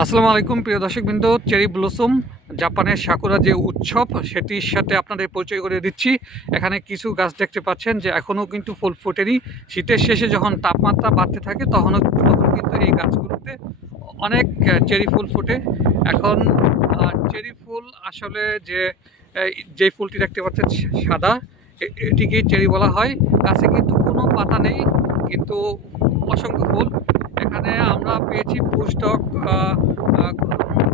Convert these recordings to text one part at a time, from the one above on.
আসসালামু আলাইকুম, প্রিয় দর্শকবৃন্দ। চেরি ব্লসম, জাপানের সাকুরা যে উৎসব, সেটির সাথে আপনাদের পরিচয় করে দিচ্ছি। এখানে কিছু গাছ দেখতে পাচ্ছেন যে এখনও কিন্তু ফুল ফোটেনি। শীতের শেষে যখন তাপমাত্রা বাড়তে থাকে, তখনও তখন কিন্তু এই গাছগুলোতে অনেক চেরি ফুল ফোটে। এখন চেরি ফুল আসলে যে যে ফুলটি দেখতে পাচ্ছেন সাদা এটিকে চেরি বলা হয়। গাছে কিন্তু কোনো পাতা নেই, কিন্তু অসংখ্য ফুল। আমরা পেয়েছি পুস্তক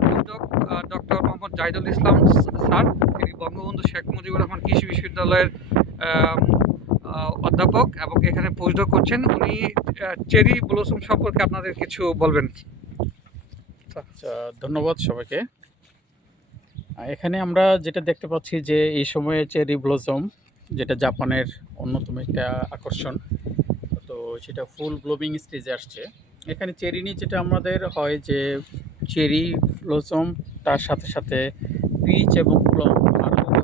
পুস্তক ডক্টর মোহাম্মদ জাহিদুল ইসলাম স্যার। তিনি বঙ্গবন্ধু শেখ মুজিবুর রহমান কৃষি বিশ্ববিদ্যালয়ের অধ্যাপক এবং এখানে পোস্টডক করছেন। উনি চেরি ব্লসম সম্পর্কে আপনাদের কিছু বলবেন? আচ্ছা ধন্যবাদ সবাইকে। এখানে আমরা যেটা দেখতে পাচ্ছি যে এই সময়ে চেরি ব্লসম, যেটা জাপানের অন্যতম একটা আকর্ষণ, তো সেটা ফুল ব্লোমিং স্টেজে আসছে। এখানে চেরি নিয়ে যেটা আমাদের হয় যে চেরি, ব্লসম, তার সাথে সাথে পিচ এবং প্লম আর মনে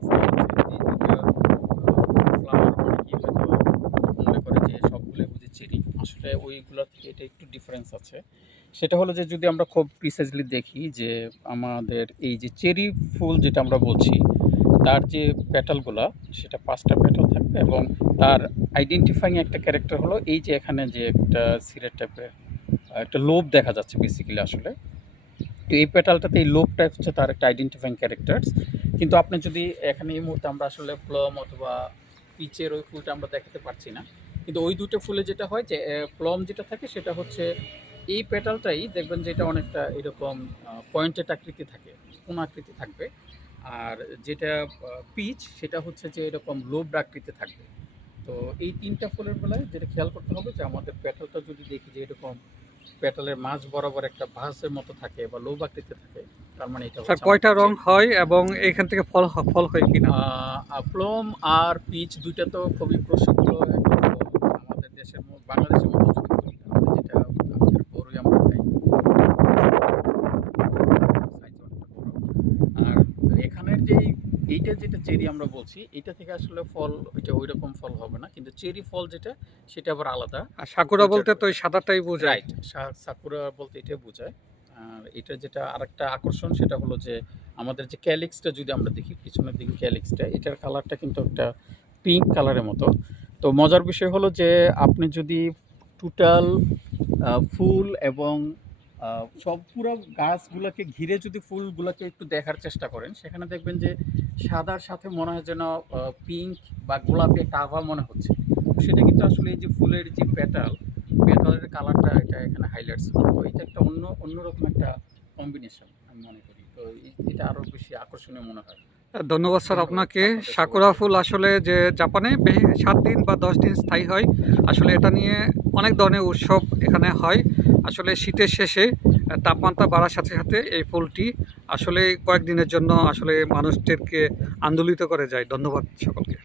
চেরি। আসলে ওইগুলো থেকে এটা একটু ডিফারেন্স আছে। সেটা হলো যে যদি আমরা খুব প্রিসাইজলি দেখি যে আমাদের এই যে চেরি ফুল যেটা আমরা বলছি, তার যে প্যাটালগুলা সেটা পাঁচটা প্যাটাল থাকবে এবং তার আইডেন্টিফাইং একটা ক্যারেক্টার হলো এই যে এখানে যে একটা সিরেট টাইপের একটা লোভ দেখা যাচ্ছে বেসিক্যালি আসলে। তো এই প্যাটালটাতে এই লোভটা হচ্ছে তার একটা আইডেন্টিফাইং ক্যারেক্টার্স কিন্তু আপনি যদি এখানে এই মুহূর্তে আমরা আসলে প্লম অথবা পিচের ওই ফুলটা আমরা দেখাতে পারছি না। কিন্তু ওই দুটো ফুলে যেটা হয় যে প্লম যেটা থাকে সেটা হচ্ছে এই পেটালটাই দেখবেন যে এটা অনেকটা এরকম পয়েন্টেড আকৃতি থাকে, কোন আকৃতি থাকবে। আর যেটা পিচ সেটা হচ্ছে যে এরকম লোভ আকৃতি থাকবে। তো এই তিনটা ফুলের বেলায় যেটা খেয়াল করতে হবে যে আমাদের পেটালটা যদি দেখি যে এরকম পেটালের মাঝ বরাবর একটা ভাঁজের মতো থাকে বা লোভ আকৃতি থাকে তার মানে এটা স্যার কয়টা রং হয় এবং এখান থেকে ফল ফল হয় কিনা? প্লম আর পিচ দুইটা তো খুবই প্রসিদ্ধ আমাদের দেশের বাংলাদেশের মতো যেটা আমাদের বড়ই আমরা খাই। আর এখানের যে এইটা যেটা চেরি আমরা বলছি এটা থেকে আসলে ফল এটা ওই রকম ফল হবে না। কিন্তু চেরি ফল যেটা সেটা আবার আলাদা। আর সাকুরা বলতে তো ওই সাদাটাই বোঝায়। রাইট সাকুরা বলতে এটা বোঝায়। আর এটা যেটা আরেকটা আকর্ষণ সেটা হলো যে আমাদের যে ক্যালিক্সটা যদি আমরা দেখি পিছনের দিকে ক্যালিক্সটা এটার কালারটা কিন্তু একটা পিঙ্ক কালারের মতো। তো মজার বিষয় হলো যে আপনি যদি টোটাল ফুল এবং সব পুরো গাছগুলোকে ঘিরে যদি ফুলগুলোকে একটু দেখার চেষ্টা করেন সেখানে দেখবেন যে সাদার সাথে মনে হয় যেন পিঙ্ক বা গোলাপি একটা আভা মনে হচ্ছে। সেটা কিন্তু আসলে এই যে ফুলের যে পেটাল পেটালের কালারটা এটা এখানে হাইলাইটস তো এটা একটা অন্য অন্যরকম একটা কম্বিনেশন আমি মনে করি। তো এটা আরও বেশি আকর্ষণীয় মনে হয়। ধন্যবাদ স্যার আপনাকে। সাকুরা ফুল আসলে যে জাপানে সাত দিন বা দশ দিন স্থায়ী হয় আসলে এটা নিয়ে অনেক ধরনের উৎসব এখানে হয়। আসলে শীতের শেষে তাপমাত্রা বাড়ার সাথে সাথে এই ফুলটি আসলে কয়েকদিনের জন্য আসলে মানুষদেরকে আন্দোলিত করে যায়। ধন্যবাদ সকলকে।